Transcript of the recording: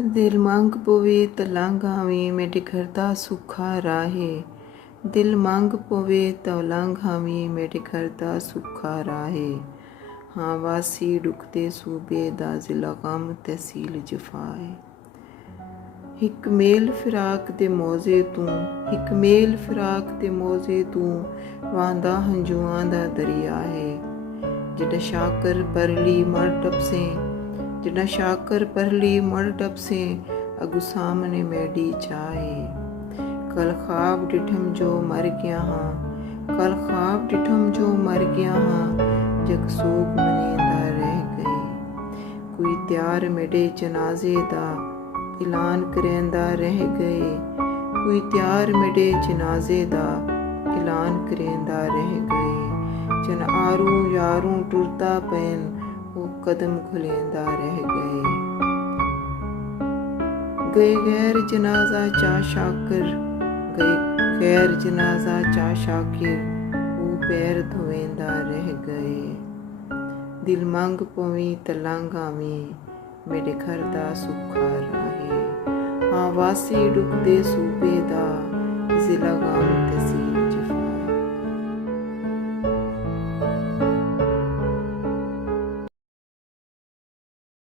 दिल मंग पवे त लंघ आवें, मेरे घर दा सुखा राहे। दिल मंग पवे त लंघ आवें, मेरे घर दा सुखा राहे। हाँ वासी डुकदे सूबे दा, जिला गम तहसील जफाए। हिक मेल फिराक दे मौजे तू, हिक मेल फिराक दे मौजे तू, वांदा हंजुआं दा दरिया है। जिड़ा शाकर परली मर टपसे, जिड़ा शाकर परली मर टपसे, अगू सामने मैडी चाहे। कल ख्वाब डिठम जो मर गया हाँ, कल ख्वाब डिठम जो मर गया हाँ, जग सोग मनेंदा रह गए। कोई त्यार मेरे जनाजे दा, ऐलान करेंदा रह गए। कोई त्यार मेरे जनाजे दा, ऐलान करेंदा रह गए। जन आरू यारू टुरता पैन, वो कदम खुलेंदा रह गए। गए गैर जनाजा चा शाकर, गए गैर जनाजा चा शाकिर, वो पैर धोवेंदा रह गए। दिल मंग पवी त लंघ आवें, मेरे घर दा सुखा राहे। हाँ वासी डुकदे सूबे दा, जिला गम तहसील